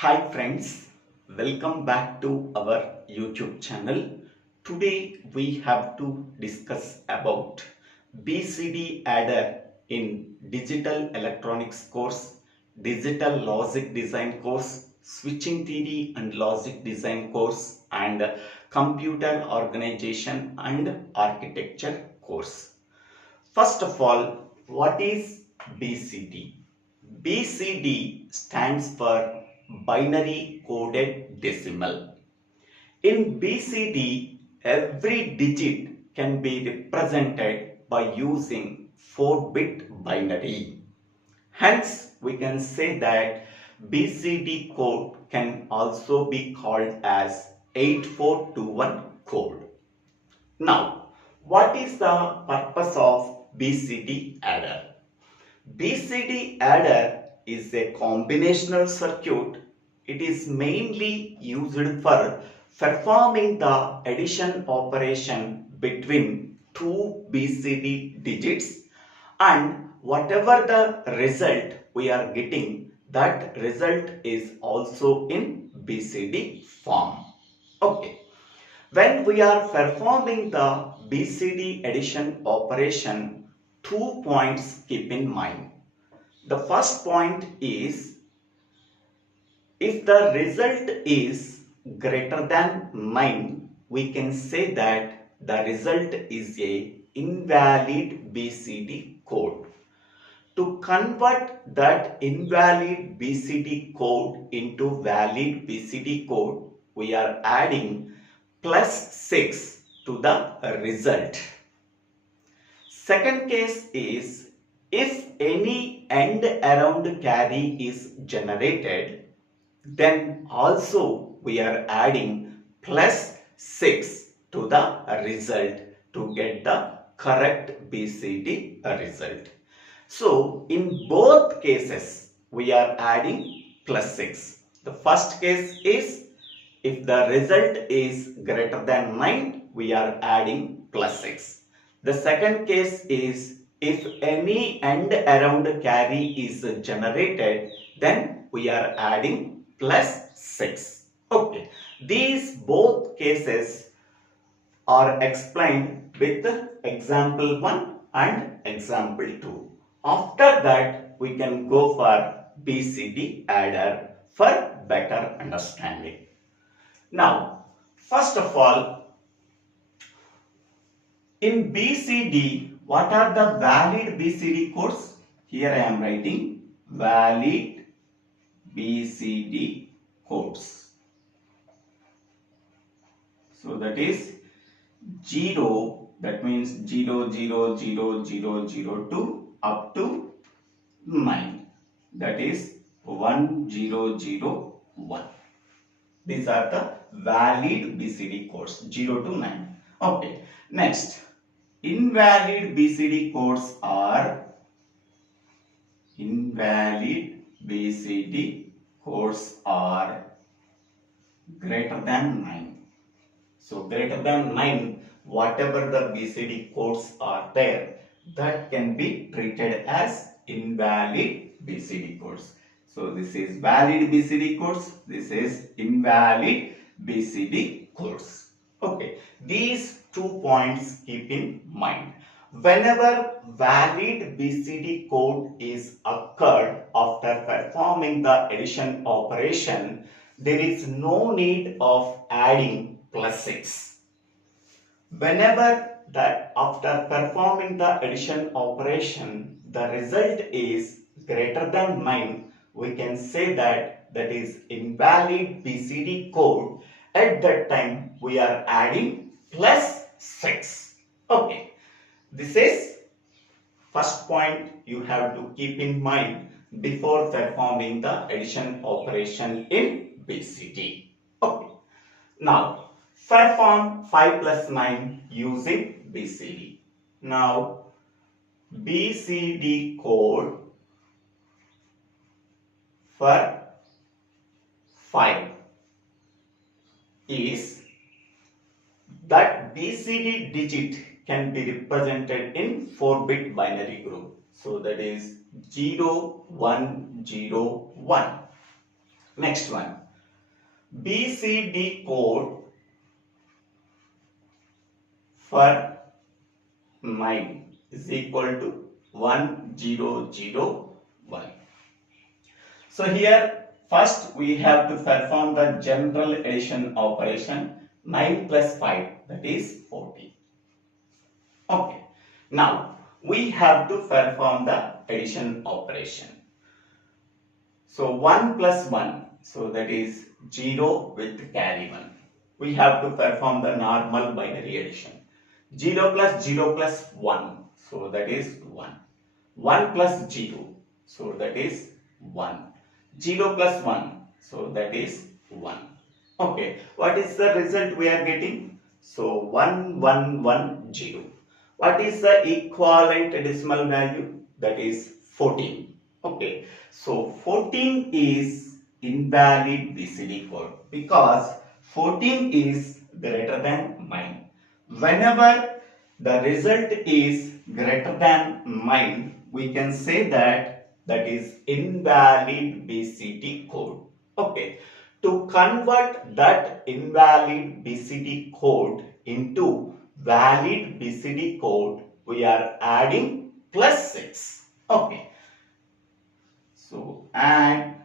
Hi friends, welcome back to our YouTube channel. Today we have to discuss about BCD Adder in Digital Electronics course, Digital Logic Design course, Switching Theory and Logic Design course and Computer Organization and Architecture course. First of all, what is BCD? BCD stands for binary coded decimal. In BCD, every digit can be represented by using 4-bit binary. Hence, we can say that BCD code can also be called as 8421 code. Now, what is the purpose of BCD adder? BCD adder is a combinational circuit. It is mainly used for performing the addition operation between two BCD digits, and whatever the result we are getting, that result is also in BCD form. Okay. When we are performing the BCD addition operation, 2 points keep in mind. The first point is, if the result is greater than 9, we can say that the result is a invalid BCD code. To convert that invalid BCD code into valid BCD code, we are adding +6 to the result. Second case is, if any end around carry is generated, then also we are adding +6 to the result to get the correct BCD result. So in both cases we are adding +6. The first case is, if the result is greater than 9, we are adding +6. The second case is, if any end around carry is generated, then we are adding +6. Okay. These both cases are explained with example 1 and example 2. After that, we can go for BCD adder for better understanding. Now, first of all, in BCD, what are the valid BCD codes? Here I am writing valid BCD codes. So that is 0, that means 0, 0, 0, 0, 0, 2 up to 9. That is 1, 0, 0, 1. These are the valid BCD codes 0 to 9. Okay. Next, invalid BCD codes are greater than 9. So greater than 9, whatever the BCD codes are there, that can be treated as invalid BCD codes. So this is valid BCD codes, this is invalid BCD codes. Okay, these 2 points keep in mind. Whenever valid BCD code is occurred after performing the addition operation, there is no need of adding +6. Whenever that after performing the addition operation, the result is greater than 9, we can say that that is invalid BCD code. At that time, we are adding +6. Okay. This is first point you have to keep in mind before performing the addition operation in BCD. Okay. Now, perform 5 plus 9 using BCD. Now, BCD code for 5 is that BCD digit can be represented in 4-bit binary group. So that is 0, 1, 0, 1. Next one, BCD code for 9 is equal to 1001. So here first we have to perform the general addition operation. 9 plus 5, that is 14. Okay. Now we have to perform the addition operation. So 1 plus 1, so that is 0 with carry 1. We have to perform the normal binary addition. 0 plus 0 plus 1, so that is 1. 1 plus 0, so that is 1. 0 plus 1, so that is 1. Okay, what is the result we are getting? So 1, 1, 1, 0. What is the equivalent decimal value? That is 14. Okay, so 14 is invalid BCD code because 14 is greater than 9. Whenever the result is greater than 9, we can say that is invalid BCD code. Okay, to convert that invalid BCD code into valid BCD code, we are adding plus 6. Okay, so add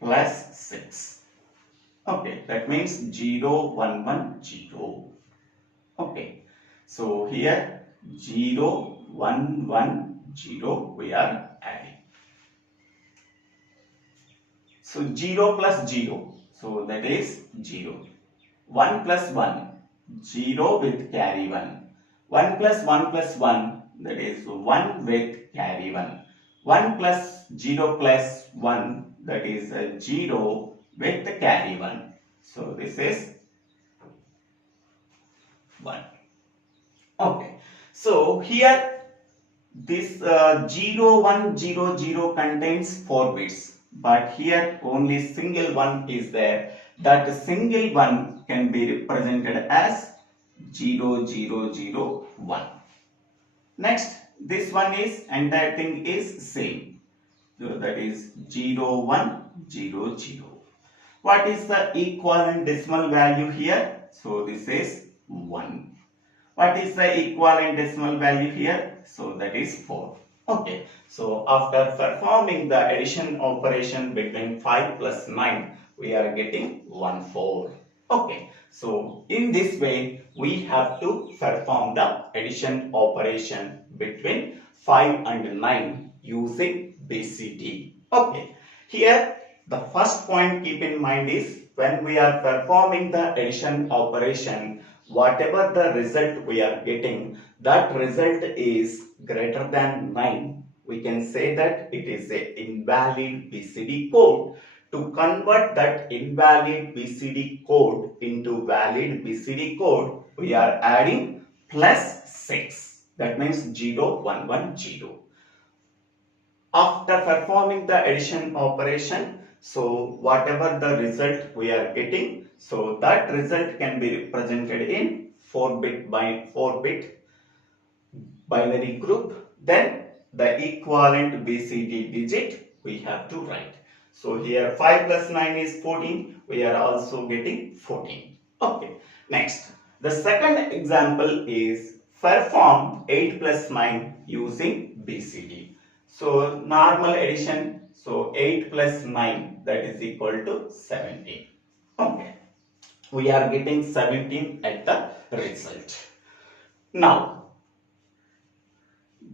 plus 6. Okay, that means 0, 1, 1, 0. Okay, so here 0, 1, 1, 0 we are adding. So 0 plus 0, so that is 0. 1 plus 1, 0 with carry 1. 1 plus 1 plus 1, that is 1 with carry 1. 1 plus 0 plus 1, that is 0 with the carry 1. So this is 1. Okay. So here this 0, 1, 0, 0 contains 4 bits. But here only single 1 is there. That single 1 can be represented as 0, 0, 0, 1. Next, this one is entire thing is same. So that is 0, 1, 0, 0. What is the equivalent decimal value here? So this is 1. What is the equivalent decimal value here? So that is 4. Okay. So after performing the addition operation between 5 plus 9, we are getting 1, 4. Okay. So in this way, we have to perform the addition operation between 5 and 9 using BCD. Okay. Here the first point keep in mind is when we are performing the addition operation, whatever the result we are getting, that result is greater than 9. We can say that it is an invalid BCD code. To convert that invalid BCD code into valid BCD code, we are adding plus 6. That means 0, 1, 1, 0. After performing the addition operation, so whatever the result we are getting, so that result can be represented in 4-bit by 4-bit binary group. Then the equivalent BCD digit we have to write. So here 5 plus 9 is 14. We are also getting 14. Okay. Next, the second example is perform 8 plus 9 using BCD. So normal addition. So 8 plus 9, that is equal to 17. Okay. We are getting 17 at the result. Now,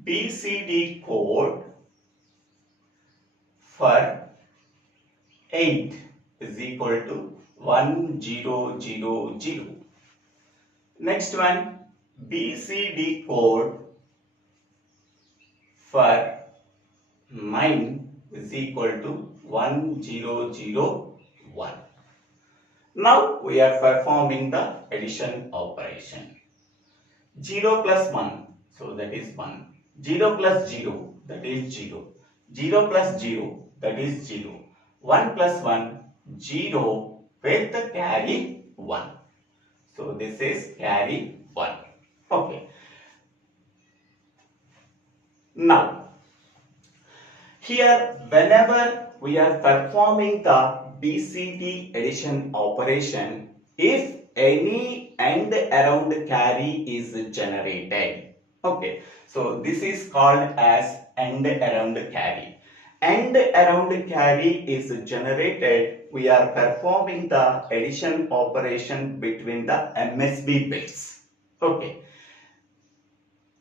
BCD code for 8 is equal to 1000. Next one, BCD code for 9 is equal to 1001. Now we are performing the addition operation. 0 plus 1, so that is 1. 0 plus 0, that is 0. 0 plus 0, that is 0. 1 plus 1, 0 with the carry 1. So this is carry 1. Okay. Now, here whenever we are performing the BCD addition operation if any AND around carry is generated. Okay, so this is called as AND around carry. AND around carry is generated, we are performing the addition operation between the MSB bits. Okay,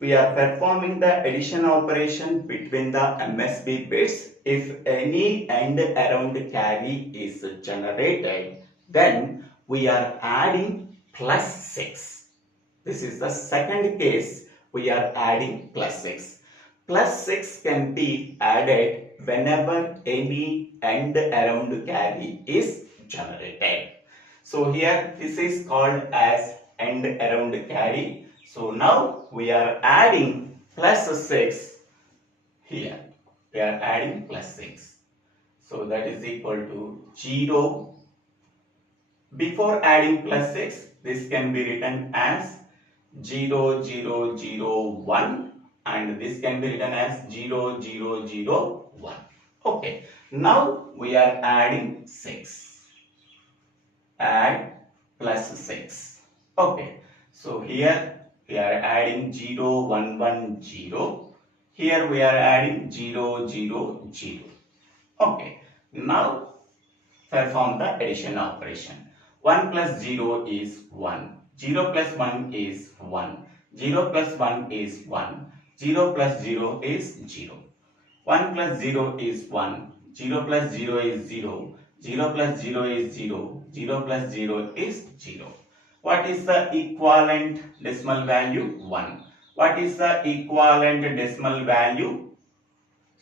we are performing the addition operation between the MSB bits. If any AND around carry is generated, then we are adding plus 6. This is the second case, we are adding plus 6. Plus 6 can be added whenever any AND around carry is generated. So here this is called as AND around carry. So now we are adding plus 6 here. We are adding plus 6. So that is equal to 0. Before adding plus 6, this can be written as 0, 0, 0, 1, and this can be written as 0, 0, 0, 1. Okay. Now we are adding 6. Add plus 6. Okay. So here we are adding 0, 1, 1, 0. Here we are adding 0, 0, 0. Okay. Now perform the addition operation. 1 plus 0 is 1. 0 plus 1 is 1. 0 plus 1 is 1. 0 plus 0 is 0. 1 plus 0 is 1. 0 plus 0 is 0. 0 plus 0 is 0. 0 plus 0 is 0. What is the equivalent decimal value? 1. What is the equivalent decimal value?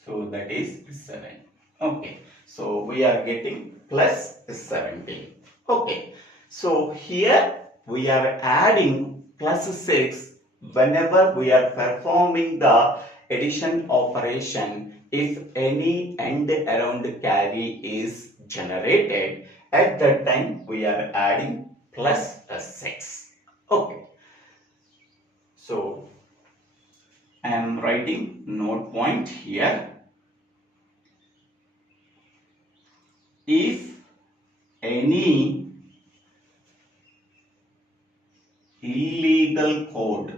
So that is 7. Okay. So we are getting plus 17. Okay. So here we are adding plus 6 whenever we are performing the addition operation if any AND around carry is generated. At that time we are adding plus 6. Okay. So I am writing note point here. If any illegal code,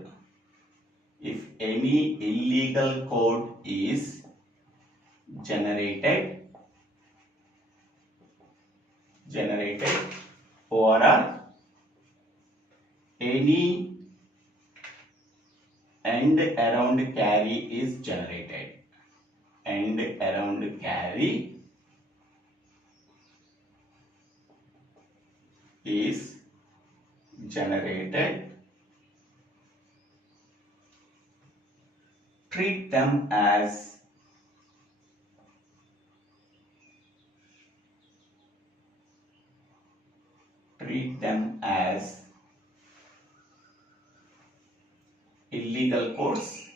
is generated or any AND around carry is generated, AND around carry is generated, treat them as illegal codes.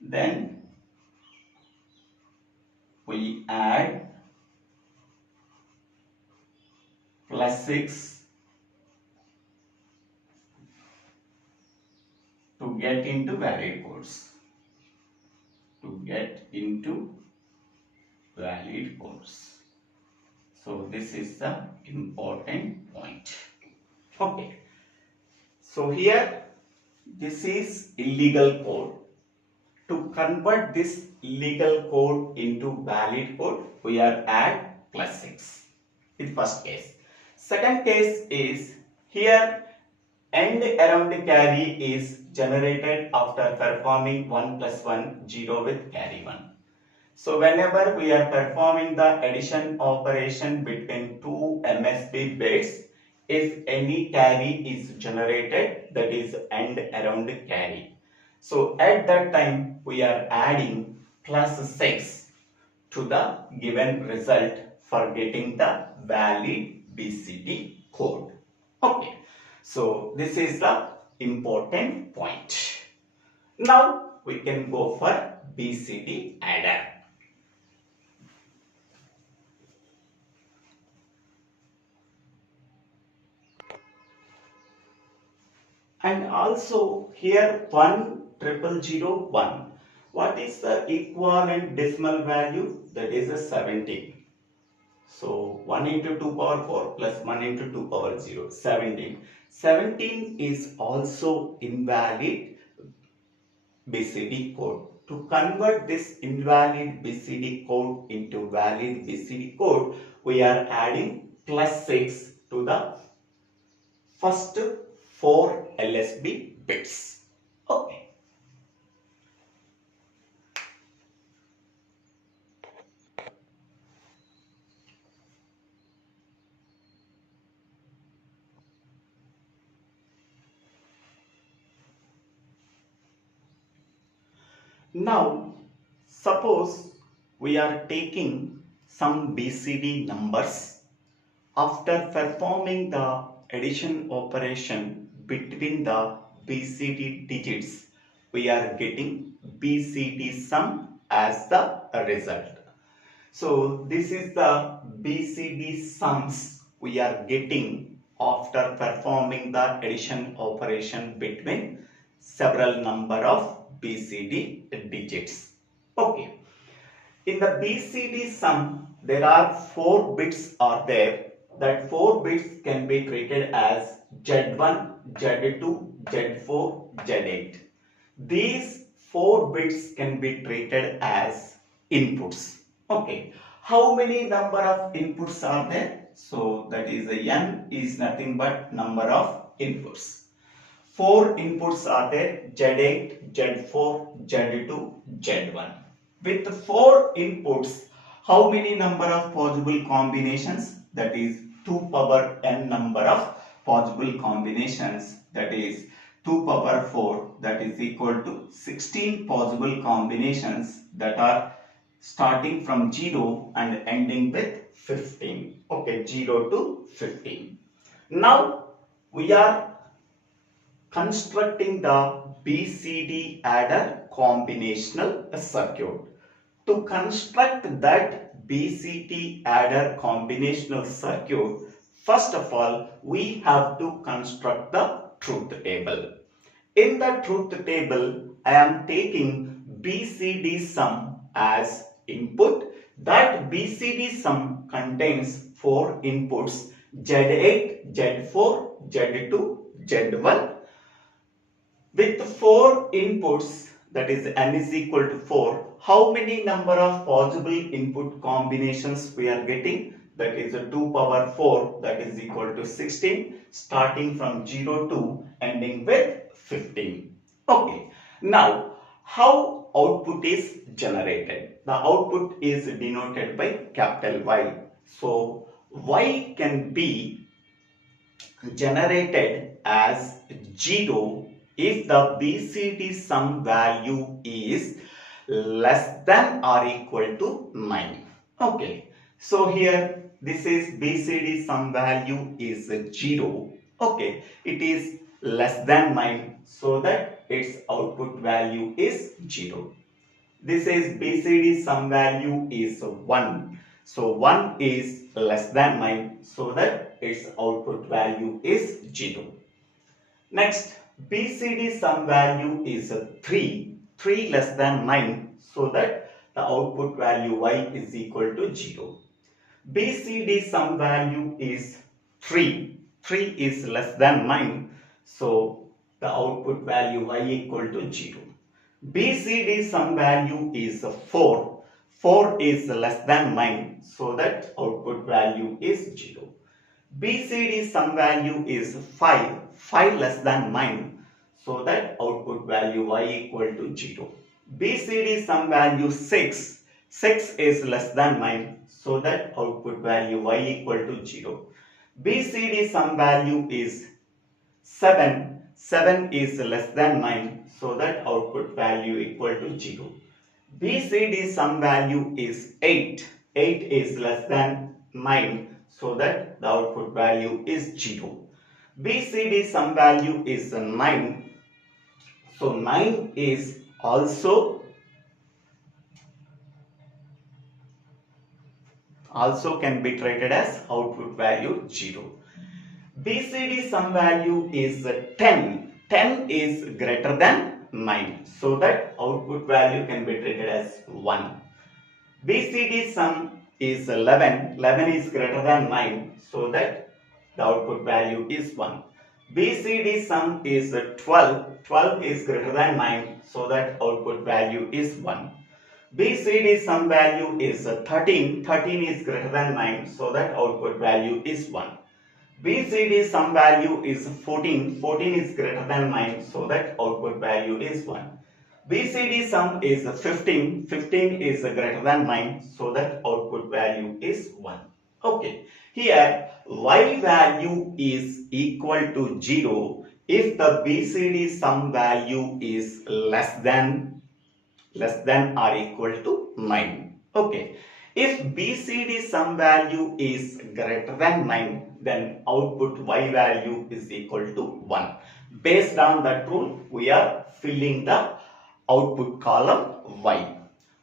Then we add plus 6 to get into valid codes. So this is the important point. Okay. So here this is illegal code. To convert this illegal code into valid code, we are add plus 6 in first case. Second case is here AND around carry is generated after performing 1 plus 1 0 with carry 1. So whenever we are performing the addition operation between two MSB bits, if any carry is generated, that is AND around carry. So at that time we are adding plus 6 to the given result for getting the valid BCD code. Okay. So this is the important point. Now we can go for BCD adder. And also here one 00001. What is the equivalent decimal value? That is a 17. So 1 into 2 power 4 plus 1 into 2 power 0, 17. 17 is also invalid BCD code. To convert this invalid BCD code into valid BCD code, we are adding plus 6 to the first 4 LSB bits. Okay. Now, suppose we are taking some BCD numbers. After performing the addition operation between the BCD digits, we are getting BCD sum as the result. So, this is the BCD sums we are getting after performing the addition operation between several number of BCD digits. Okay. In the BCD sum, there are 4 bits are there. That 4 bits can be treated as Z1, Z2, Z4, Z8. These 4 bits can be treated as inputs. Okay. How many number of inputs are there? So that is n is nothing but number of inputs. 4 inputs are there: Z8, Z4, Z2, Z1. With 4 inputs, how many number of possible combinations? That is 2 power n number of possible combinations. That is 2 power 4, that is equal to 16 possible combinations that are starting from 0 and ending with 15. Okay, 0 to 15. Now we are constructing the BCD adder combinational circuit. To construct that BCD adder combinational circuit, first of all, we have to construct the truth table. In the truth table, I am taking BCD sum as input. That BCD sum contains 4 inputs: Z8, Z4, Z2, Z1. With 4 inputs, that is n is equal to 4, how many number of possible input combinations we are getting? That is a 2 power 4, that is equal to 16, starting from 0 to ending with 15. Okay. Now, how output is generated? The output is denoted by capital Y. So, Y can be generated as 0 if the BCD sum value is less than or equal to 9. Okay. So here this is BCD sum value is 0. Okay. It is less than 9, so that its output value is 0. This is BCD sum value is 1. So 1 is less than 9, so that its output value is 0. Next, BCD sum value is 3. 3 less than 9, so that the output value Y is equal to 0. BCD sum value is 3. 3 is less than 9, so the output value Y equal to 0. BCD sum value is 4. 4 is less than 9, so that output value is 0. BCD sum value is 5. 5 less than 9, so that output value Y equal to 0. BCD sum value 6. 6 is less than 9, so that output value Y equal to 0. BCD sum value is 7. 7 is less than 9, so that output value equal to 0. BCD sum value is 8. 8 is less than 9, so that the output value is 0. BCD sum value is 9. So 9 is also can be treated as output value 0. BCD sum value is 10. 10 is greater than 9, so that output value can be treated as 1. BCD sum is 11, 11 is greater than 9, so that the output value is 1. BCD sum is 12, 12 is greater than 9, so that output value is 1. BCD sum value is 13, 13 is greater than 9, so that output value is 1. BCD sum value is 14, 14 is greater than 9, so that output value is 1. BCD sum is 15, 15 is greater than 9, so that output value is 1. Okay, here y value is equal to 0 if the BCD sum value is less than or equal to 9. Okay, if BCD sum value is greater than 9, then output y value is equal to 1. Based on that rule, we are filling the output column y.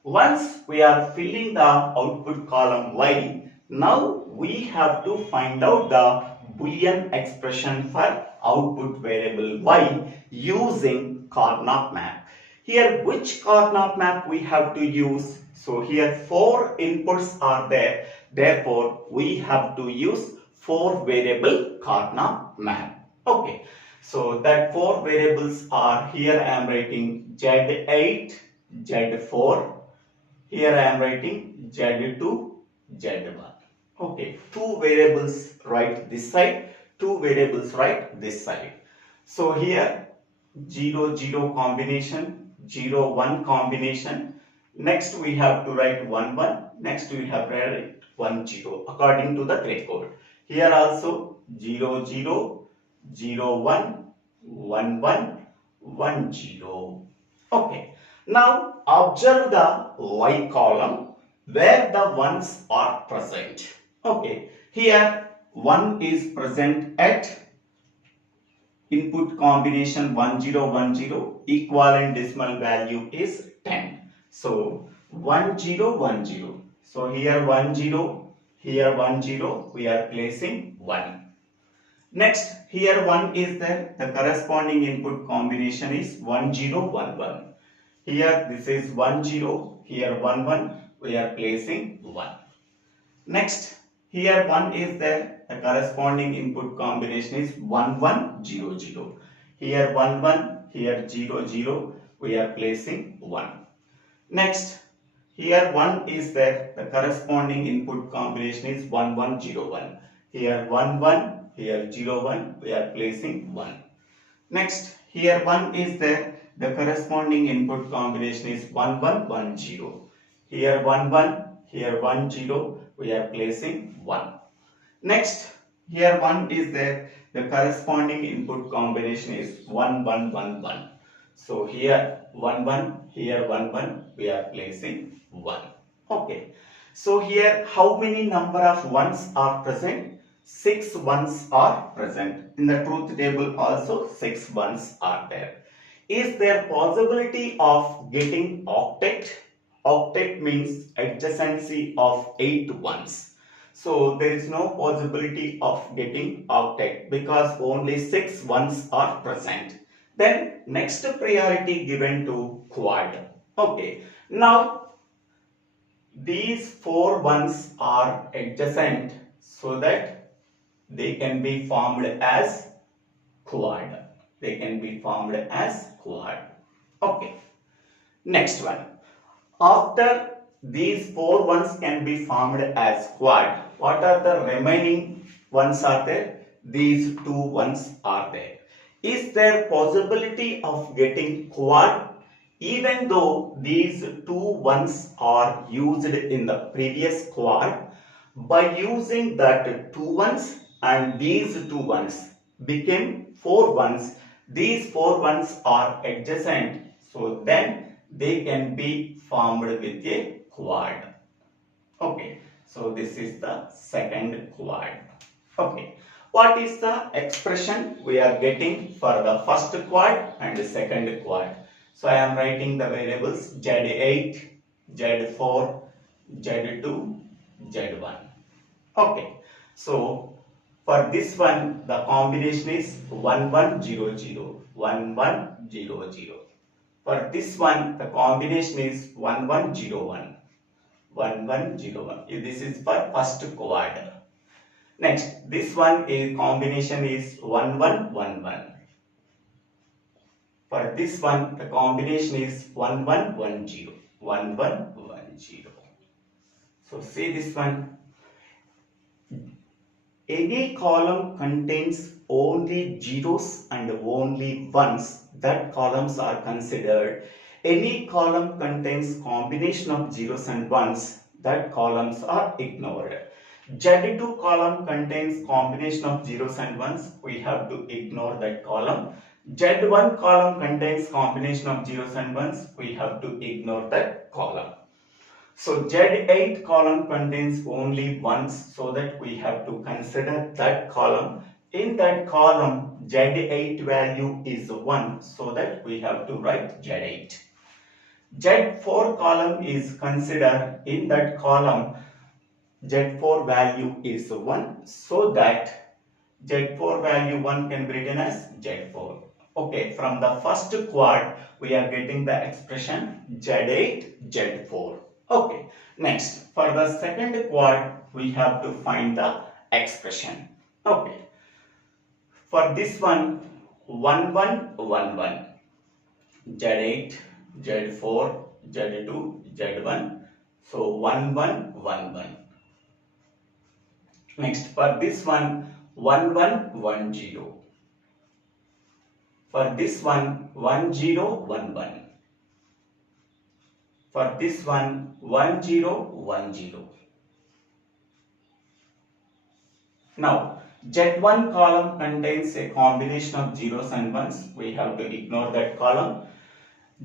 Once we are filling the output column y, now we have to find out the Boolean expression for output variable y using Carnot map. Here, which Carnot map we have to use? So here 4 inputs are there. Therefore, we have to use 4 variable Carnot map. Okay. So that 4 variables are, here I am writing Z8, Z4. Here I am writing Z2, Z1. Okay. 2 variables write this side, 2 variables write this side. So here 0, 0 combination, 0, 1 combination. Next we have to write 1, 1. Next we have to write 1, 0 according to the gray code. Here also 0, 0, 0, 1, 1, 1, 1, 0. Okay. Now observe the y column where the ones are present. Okay. Here 1 is present at input combination 1010, equivalent decimal value is 10. So 1010. So here 10, here 10, we are placing 1. Next, here 1 is there, the corresponding input combination is 1011. Here this is 10, here 11, we are placing 1. Next, here 1 is there, the corresponding input combination is 1100. Here 11, here 00, we are placing 1. Next, here 1 is there, the corresponding input combination is 1101. Here 11, here 01, we are placing 1. Next, here 1 is there, the corresponding input combination is 1110. Here 11, here 10, we are placing 1. Next, here 1 is there, the corresponding input combination is 1111. So here 11, here 11, we are placing 1. Okay. So here how many number of ones are present? 6 ones are present. In the truth table also 6 ones are there. Is there possibility of getting octet? Octet means adjacency of 8 ones. So there is no possibility of getting octet because only 6 ones are present. Then next priority given to quad. Okay. Now these 4 ones are adjacent so that they can be formed as quad. They can be formed as quad. Okay. Next one. After these 4 ones can be formed as quad, what are the remaining ones are there? These 2 ones are there. Is there possibility of getting quad even though these 2 ones are used in the previous quad? By using that 2 ones and these 2 ones became 4 ones. These 4 ones are adjacent, so then they can be formed with a quad. Okay, so this is the second quad. Okay, what is the expression we are getting for the first quad and the second quad? So I am writing the variables Z8, Z4, Z2, Z1. Okay, so for this one the combination is 1100, 1100. For this one, the combination is 1101. 1101. This is for first quad. Next, this one is combination is 1111. For this one, the combination is 1110. 1110. So see this one. Any column contains only zeros and only ones. That columns are considered. Any column contains combination of zeros and ones. That columns are ignored. Z2 column contains combination of zeros and ones. We have to ignore that column. Z1 column contains combination of zeros and ones. We have to ignore that column. So Z8 column contains only ones, so that we have to consider that column. In that column, Z8 value is 1, so that we have to write Z8. Z4 column is considered. In that column, Z4 value is 1, so that Z4 value 1 can be written as Z4. Okay, from the first quad, we are getting the expression Z8, Z4. Okay, next, for the second quad, we have to find the expression. Okay, for this one, 1111, Z8, Z4, Z2, Z1, so 1111. Next, for this one, 1110. For this one, 1011. For this one, 1010. Now, Z1 column contains a combination of zeros and ones. We have to ignore that column.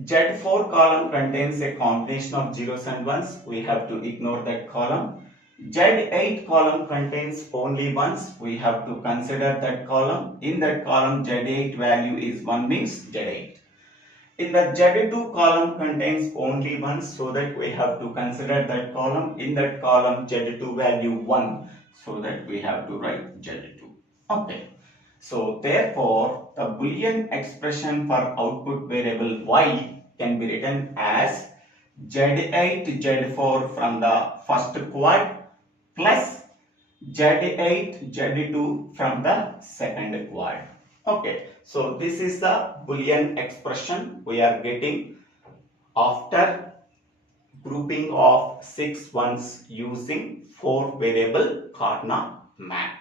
Z4 column contains a combination of zeros and ones. We have to ignore that column. Z8 column contains only ones. We have to consider that column. In that column, Z8 value is 1, means Z8. In the Z2 column contains only ones, so that we have to consider that column. In that column, Z2 value 1, so that we have to write Z2. Okay. So therefore, the Boolean expression for output variable y can be written as Z8, Z4 from the first quad plus Z8, Z2 from the second quad. Okay, so this is the Boolean expression we are getting after grouping of 6 ones using 4 variable Karnaugh map.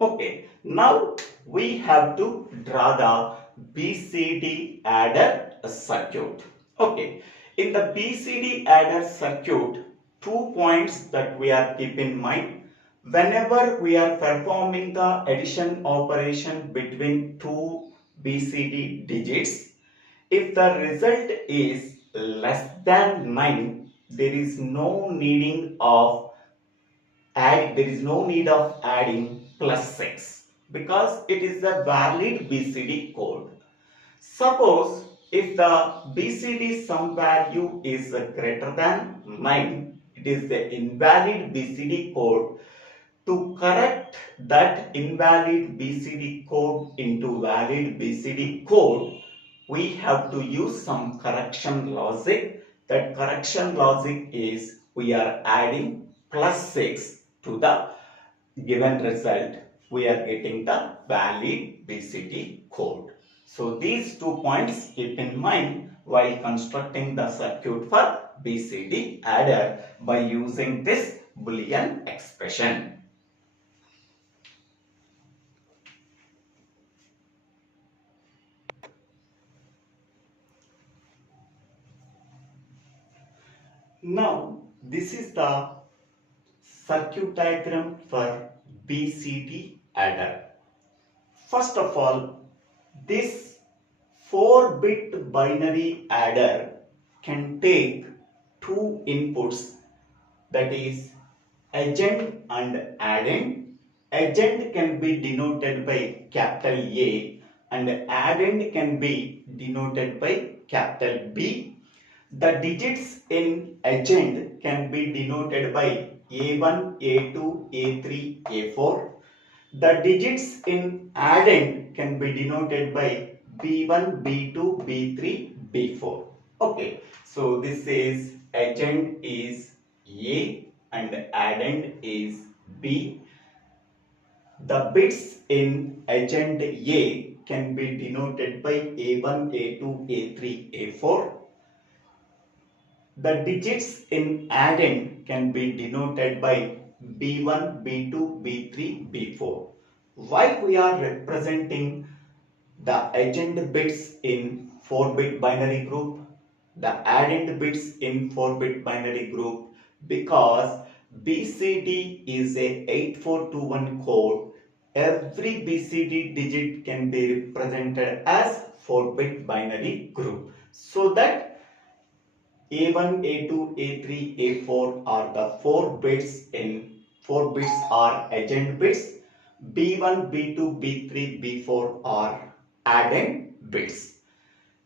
Okay, now we have to draw the BCD adder circuit. Okay, in the BCD adder circuit, 2 points that we are keep in mind. Whenever we are performing the addition operation between two BCD digits, if the result is less than 9, there is no need of adding plus 6, because it is a valid BCD code. Suppose if the BCD sum value is greater than 9, it is the invalid BCD code. To correct that invalid BCD code into valid BCD code, we have to use some correction logic. That correction logic is we are adding plus 6 to the given result. We are getting the valid BCD code. So these 2 points keep in mind while constructing the circuit for BCD adder by using this Boolean expression. Now, this is the circuit diagram for BCD adder. First of all, this 4-bit binary adder can take 2 inputs, that is agent and addend. Agent can be denoted by capital A and addend can be denoted by capital B. The digits in agent can be denoted by A1, A2, A3, A4. The digits in addend can be denoted by B1, B2, B3, B4. Okay, so this is agent is A and addend is B. The bits in agent A can be denoted by A1, A2, A3, A4. The digits in addend can be denoted by B1, B2, B3, B4. Why we are representing the agent bits in 4-bit binary group, the addend bits in 4-bit binary group? Because BCD is a 8421 code. Every BCD digit can be represented as 4-bit binary group. So that A1, A2, A3, A4 are the 4 bits in 4 bits are agent bits. B1, B2, B3, B4 are addend bits.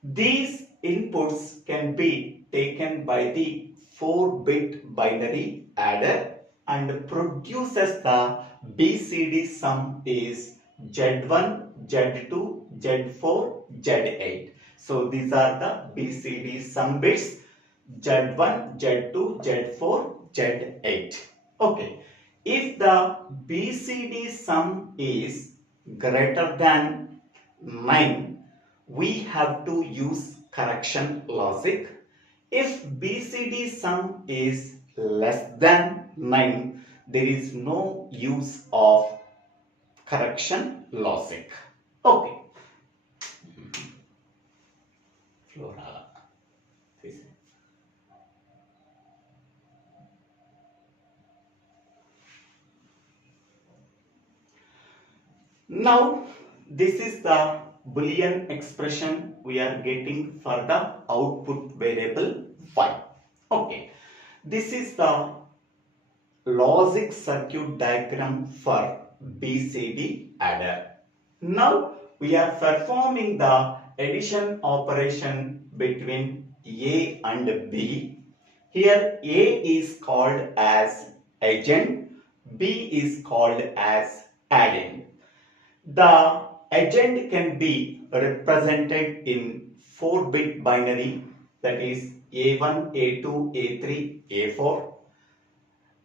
These inputs can be taken by the 4-bit binary adder and produces the BCD sum is Z1, Z2, Z4, Z8. So these are the BCD sum bits Z1, Z2, Z4, Z8. Okay. If the BCD sum is greater than 9, we have to use correction logic. If BCD sum is less than 9, there is no use of correction logic. Okay. Flora. Now, this is the Boolean expression we are getting for the output variable y. Okay, this is the logic circuit diagram for BCD adder. Now, we are performing the addition operation between A and B. Here, A is called as agent, B is called as addend. The agent can be represented in 4-bit binary, that is A1, A2, A3, A4.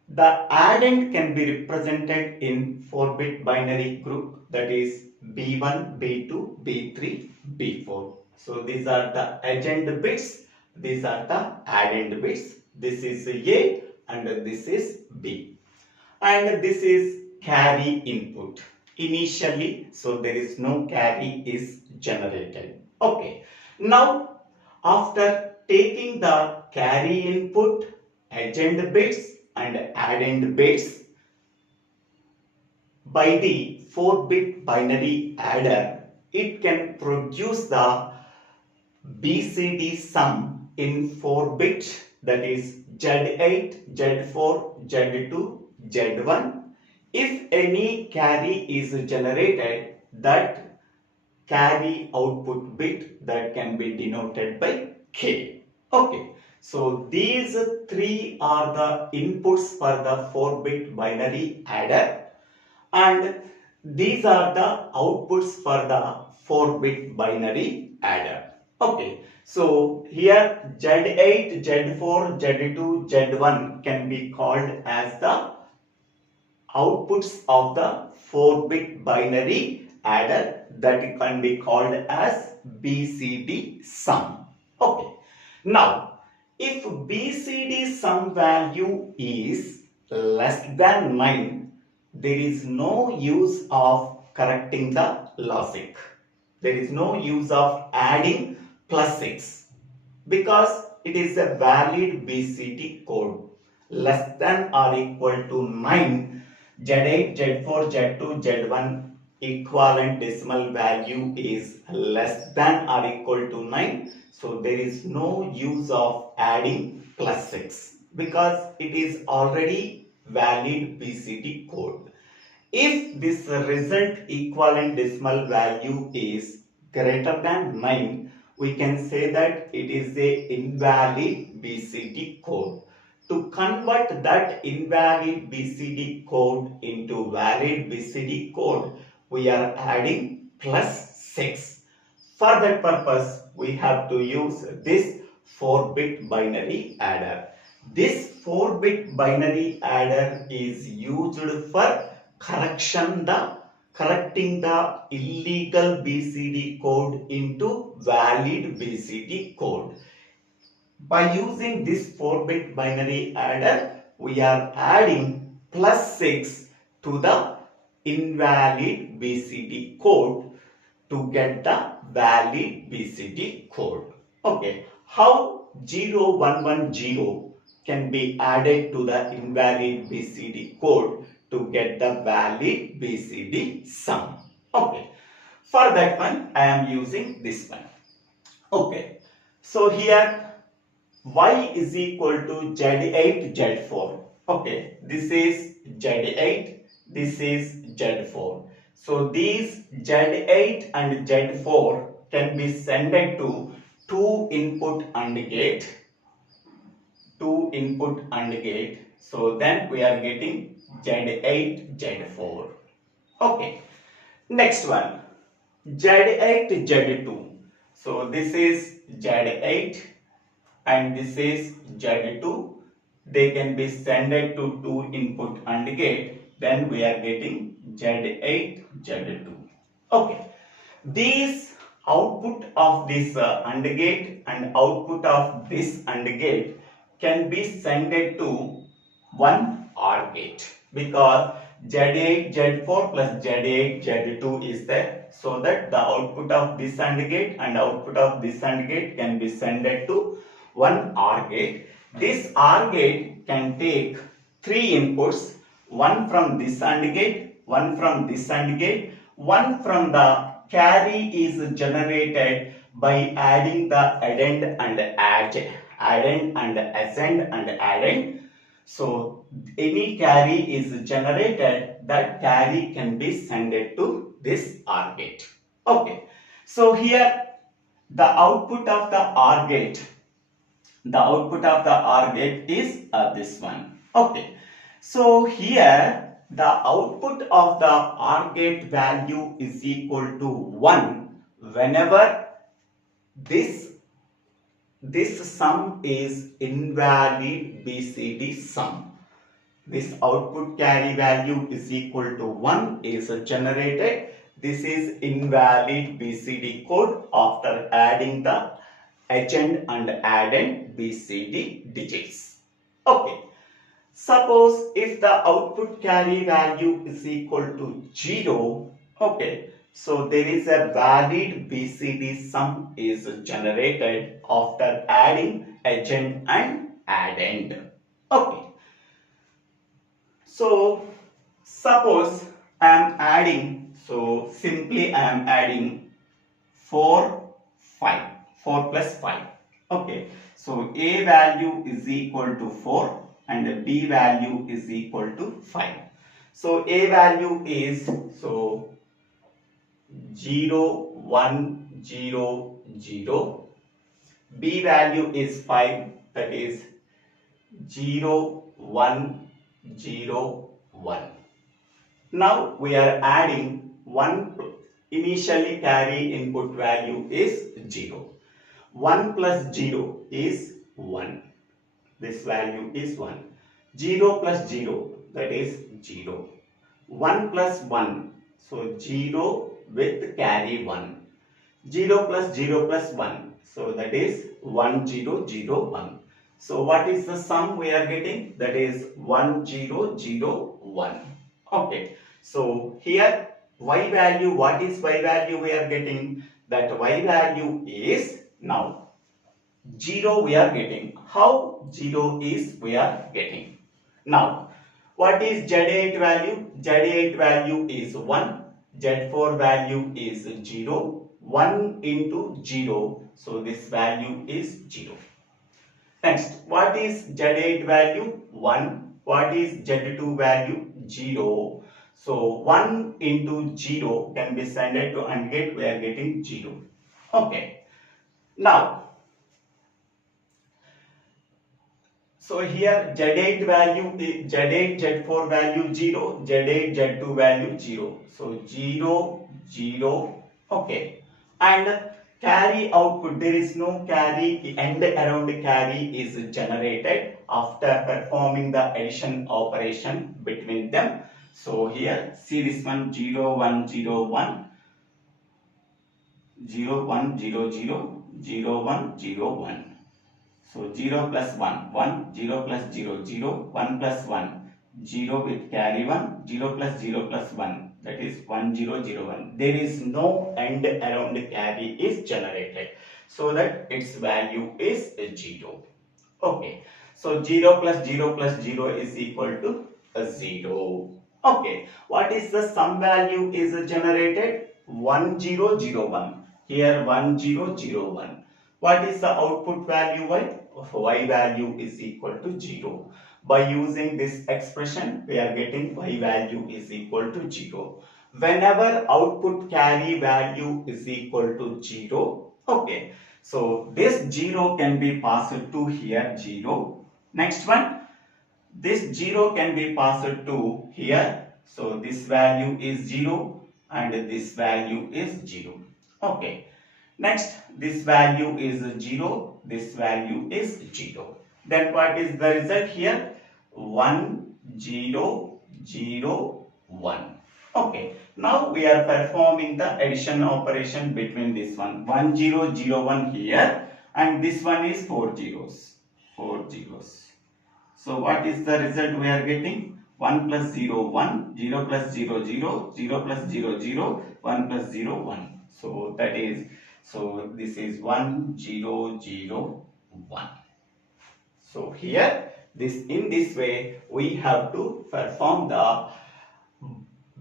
The addend can be represented in 4-bit binary group, that is B1, B2, B3, B4. So these are the agent bits, these are the addend bits. This is A and this is B. And this is carry input. Initially, so there is no carry is generated. Okay, now after taking the carry input, agent bits and addend bits by the 4-bit binary adder, it can produce the BCD sum in 4 bits, that is Z8, Z4, Z2, Z1. If any carry is generated, that carry output bit that can be denoted by K. Okay, so these 3 are the inputs for the 4-bit binary adder and these are the outputs for the 4-bit binary adder. Okay, so here Z8, Z4, Z2, Z1 can be called as the outputs of the 4-bit binary adder, that can be called as BCD sum. Okay. Now, if BCD sum value is less than 9, there is no use of correcting the logic. There is no use of adding plus 6 because it is a valid BCD code. Less than or equal to 9, Z8, Z4, Z2, Z1 equivalent decimal value is less than or equal to 9. So there is no use of adding plus 6 because it is already valid BCD code. If this result equivalent decimal value is greater than 9, we can say that it is a invalid BCD code. To convert that invalid BCD code into valid BCD code, we are adding plus 6. For that purpose, we have to use this 4-bit binary adder. This 4-bit binary adder is used for correcting the illegal BCD code into valid BCD code. By using this 4-bit binary adder, we are adding +6 to the invalid BCD code to get the valid BCD code. Okay, how 0110 can be added to the invalid BCD code to get the valid BCD sum? Okay, for that one I am using this one. Okay, so here y is equal to z8 z4. Okay, this is z8, this is z4. So these z8 and z4 can be sent to two input AND gate. So then we are getting z8 z4. Okay, next one z8 z2. So this is z8 and this is z2. They can be sent to two input AND gate. Then we are getting z8 z2. Okay, these output of this AND gate and output of this AND gate can be sent to one OR gate, because z8 z4 plus z8 z2 is there, so that the output of this AND gate and output of this AND gate can be sent to one OR gate. This OR gate can take three inputs, one from this AND gate, one from this AND gate, one from the carry is generated by adding the addend and ascend and addend. So any carry is generated, that carry can be sent to this OR gate. Okay, so here the output of the OR gate, is this one. Okay, so here the output of the OR gate value is equal to 1 whenever this sum is invalid BCD sum. This output carry value is equal to 1 is generated. This is invalid BCD code after adding the agent and addend BCD digits. Okay, suppose if the output carry value is equal to 0, okay, so there is a valid BCD sum is generated after adding agent and addend. Okay, so suppose I am adding, so simply I am adding 4 plus 5. Okay, so A value is equal to 4 and B value is equal to 5. So A value is 0, 1, 0, 0. B value is 5, that is 0, 1, 0, 1. Now we are adding 1. Initially carry input value is 0. 1 plus 0 is 1. This value is 1. 0 plus 0, that is 0. 1 plus 1, so 0 with carry 1. 0 plus 0 plus 1, so that is 1, 0, 0, 1. So what is the sum we are getting? That is 1, 0, 0, 1. Okay, so here y value, what is y value we are getting? That y value is now 0 we are getting. How 0 is we are getting? Now, what is Z8 value? Z8 value is 1. Z4 value is 0. 1 into 0. So this value is 0. Next, what is Z8 value? 1. What is Z2 value? 0. So 1 into 0 can be sent to AND gate. We are getting 0. Okay. Now, so here Z8 value, Z8, Z4 value 0, Z8, Z2 value 0. So 0, 0, okay. And carry output, there is no carry, end around carry is generated after performing the addition operation between them. So here see this one 0 1 0 1 0 1 0 0 0 1 0 1. So 0 plus 1 1 0 plus 0 0 1 plus 1 0 with carry 1 0 plus 0 plus 1, that is 1 0 0 1. There is no end around carry is generated, so that its value is 0. Okay, so 0 plus 0 plus 0 is equal to 0. Okay, what is the sum value is generated? 1 0 0 1. Here 1 0 0 1. What is the output value y? Y value is equal to 0. By using this expression, we are getting y value is equal to 0. Whenever output carry value is equal to 0, okay, so this 0 can be passed to here 0. Next one, this 0 can be passed to here. So this value is 0 and this value is 0. Okay. Next, this value is 0, this value is 0. Then what is the result here? 1 0 0 1. Okay, now we are performing the addition operation between this one 1 0 0 1 here, and this one is 4 zeros. 4 zeros. So what is the result we are getting? 1 plus 0 1, 0 plus 0 0, 0 plus 0 0, 1 plus 0 1. So that is, so this is 1 0 0 1. So here in this way we have to perform the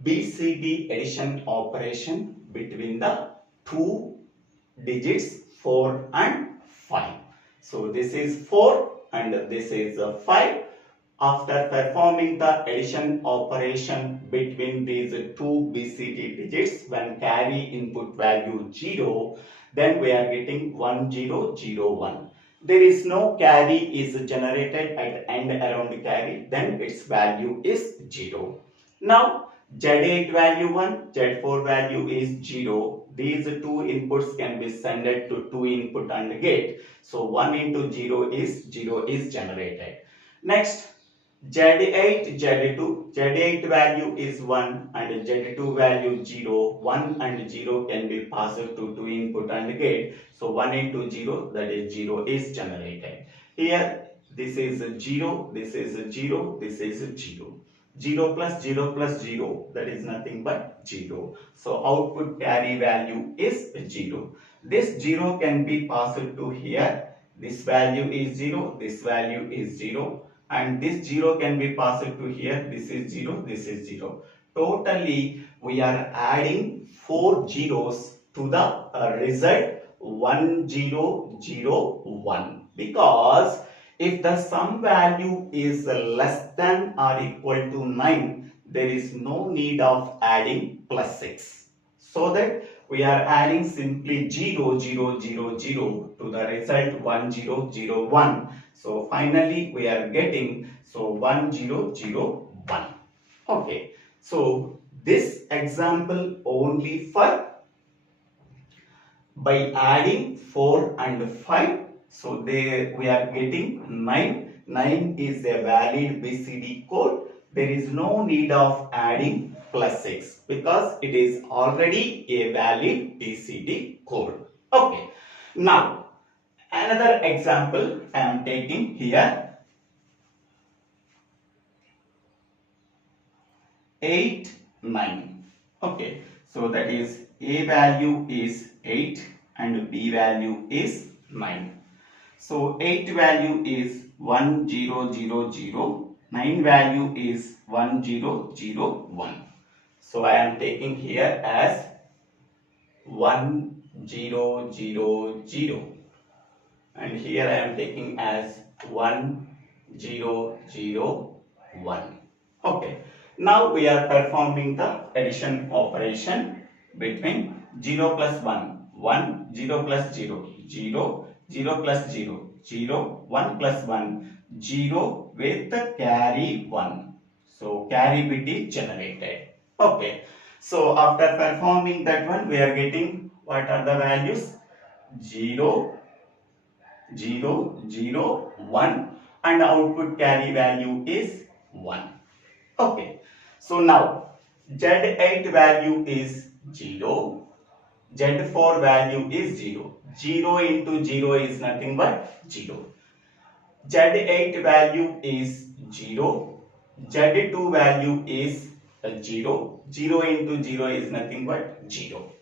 BCD addition operation between the two digits 4 and 5. So this is 4 and this is 5. After performing the addition operation between these two BCD digits, when carry input value 0, then we are getting 1 0 0 1. There is no carry is generated at end around carry, then its value is 0. Now Z8 value 1, Z4 value is 0. These two inputs can be sent to two input AND gate. So 1 into 0 is generated. Next, Z8, Z2, Z8 value is 1 and Z2 value 0. 1 and 0 can be passed to two input AND gate. So 1 into 0, that is 0 is generated. Here this is 0, this is 0, this is 0. 0 plus 0 plus 0, that is nothing but 0. So output carry value is 0. This 0 can be passed to here. This value is 0, this value is 0. And this 0 can be passed to here. This is 0, this is 0. Totally, we are adding 4 zeros to the result 1 0 0 1. Because if the sum value is less than or equal to 9, there is no need of adding plus 6. So that we are adding simply 0 0 0 0 to the result 1 0 0 1. So finally we are getting 1 0 0 1. Okay. So this example only for by adding 4 and 5. So there we are getting 9. 9 is a valid BCD code. There is no need of adding plus 6 because it is already a valid BCD code. Okay. Now another example I am taking here. 8 9. Okay. So that is A value is 8 and B value is 9. So 8 value is 1 0 0 0, 9 value is 1 0 0 1. So I am taking here as 1 0 0 0 and here I am taking as 1 0 0 1. Okay. Now we are performing the addition operation between 0 plus 1, 1, 0 plus 0, 0, 0 plus 0, 0, 1 plus 1, 0 with the carry 1. So carry bit is generated. Okay. So after performing that one, we are getting what are the values? 0, 0, 0, 1 and output carry value is 1. Okay. So now Z8 value is 0, Z4 value is 0. 0 into 0 is nothing but 0. Z8 value is 0, Z2 value is 0, 0 into 0 is nothing but 0.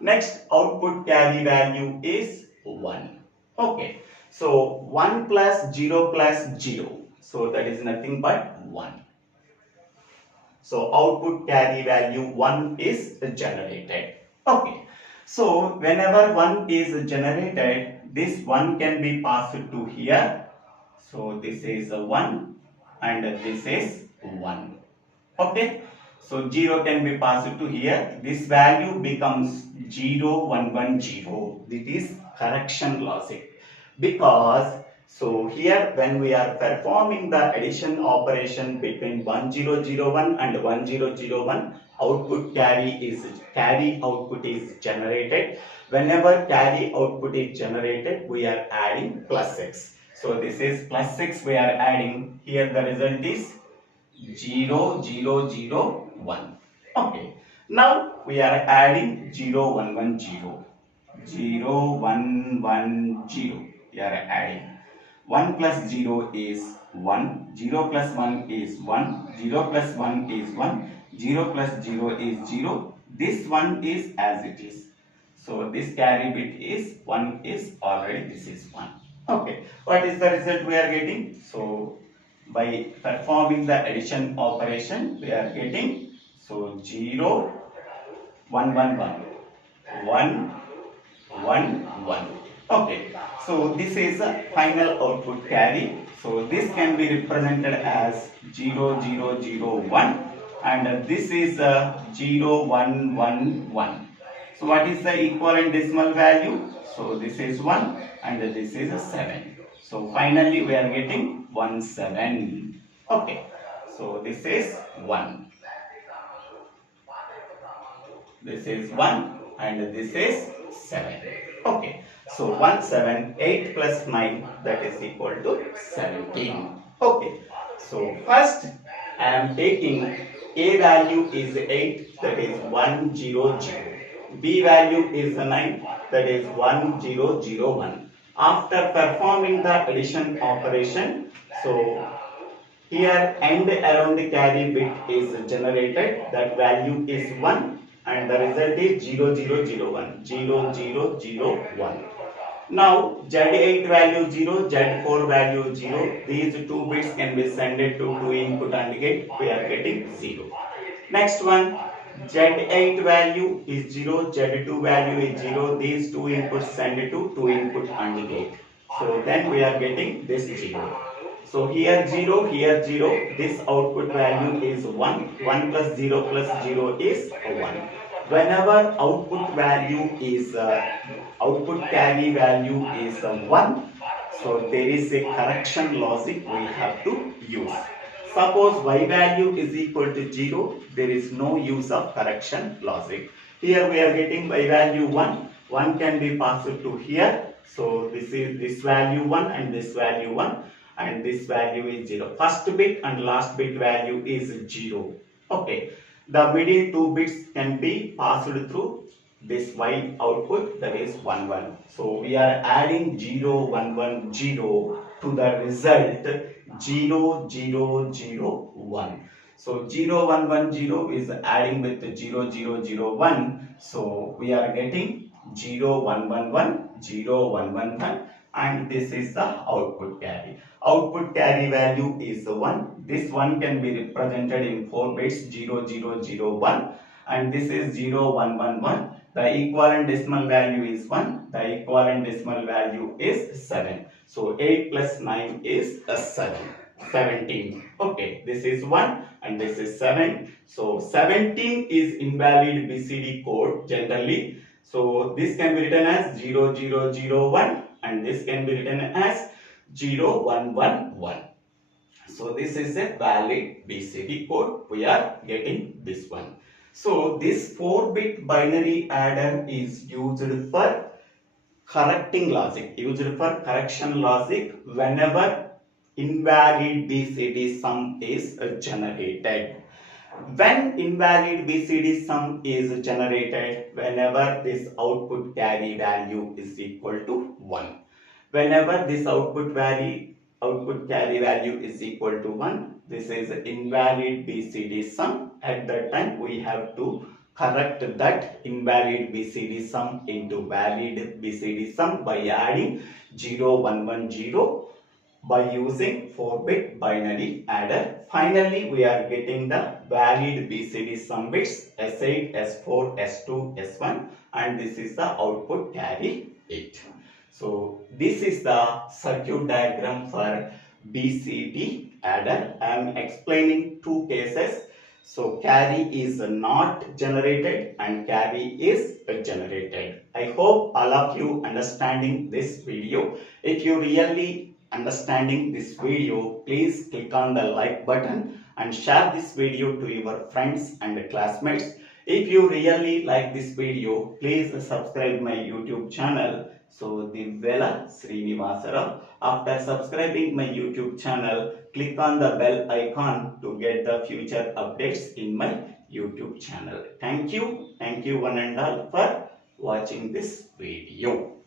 Next output carry value is 1. Okay, so 1 plus 0 plus 0, so that is nothing but 1. So output carry value 1 is generated. Okay, so whenever 1 is generated, this 1 can be passed to here. So this is a 1 and this is 1. Okay, so 0 can be passed to here. This value becomes 0, 1, 1, 0. This is correction logic. Because so here when we are performing the addition operation between 1001 and 1001, output carry output is generated. Whenever carry output is generated, we are adding plus 6. So this is plus 6 we are adding. Here the result is 0, 0, 0, 1. Okay. Now we are adding 0, 1, 1, 0. 0, 1, 1, 0. We are adding. 1 plus 0 is 1. 0 plus 1 is 1. 0 plus 1 is 1. 0 plus 0 is 0. This one is as it is. So this carry bit is 1 is already this is 1. Okay. What is the result we are getting? So by performing the addition operation, we are getting so 0, 1, 1, 1, 1, 1, 1. Okay, so this is a final output carry. So this can be represented as 0, 0, 0, 1 and this is 0, 1, 1, 1. So what is the equivalent decimal value? So this is 1 and this is a 7. So finally we are getting 1, 7. Okay, so this is 1. This is 1 and this is 7. Okay, so 1, 7, 8 plus 9 that is equal to 17. Okay, so first I am taking A value is 8 that is 1, 0, 0. B value is 9 that is 1, 0, 0, 1. After performing the addition operation, so here and around the carry bit is generated, that value is 1 and the result is 0, 0, 0, 1, 0, 0, 0, 1. Now Z8 value 0, Z4 value 0, these two bits can be sent to 2 input AND gate, we are getting 0. Next one, Z8 value is 0, Z2 value is 0, these two inputs send to 2 input AND gate. So then we are getting this 0. So here 0, here 0, this output value is 1, 1 plus 0 plus 0 is 1. Whenever output value is, output carry value is 1, so there is a correction logic we have to use. Suppose y value is equal to 0, there is no use of correction logic. Here we are getting y value 1, 1 can be passed to here. So this is this value 1 and this value 1 and this value is 0. First bit and last bit value is 0. Okay, the middle two bits can be passed through this y output, that is 1, 1. So we are adding 0, 1, 1, 0 to the result 0, 0, 0, 1. So 0, 1, 1, 0 is adding with 0, 0, 0, 1. So we are getting 0, 1, 1, 1, 0, 1, 1, 1 and this is the output carry. Output carry value is 1. This 1 can be represented in 4 bits 0, 0, 0, 1 and this is 0, 1, 1, 1. The equivalent decimal value is 1. The equivalent decimal value is 7. So 8 plus 9 is 7. 17. Okay, this is 1 and this is 7. So 17 is invalid BCD code generally. So this can be written as 0, 0, 0, 1 and this can be written as 0, 1, 1, 1. So this is a valid BCD code. We are getting this one. So this 4-bit binary adder is used for correcting logic, used for correction logic whenever invalid BCD sum is generated. When invalid BCD sum is generated, whenever this output carry value is equal to 1. Whenever this output carry value is equal to 1, this is invalid BCD sum. At that time, we have to correct that invalid BCD sum into valid BCD sum by adding 0, 1, 1, 0 by using 4-bit binary adder. Finally, we are getting the valid BCD sum bits S8, S4, S2, S1, and this is the output carry 8. So this is the circuit diagram for BCD adder. I am explaining two cases. So carry is not generated and carry is generated. I hope all of you understanding this video. If you really understanding this video, please click on the like button and share this video to your friends and classmates. If you really like this video, please subscribe my YouTube channel. So Divvela Srinivasara. After subscribing my YouTube channel, click on the bell icon to get the future updates in my YouTube channel. Thank you one and all for watching this video.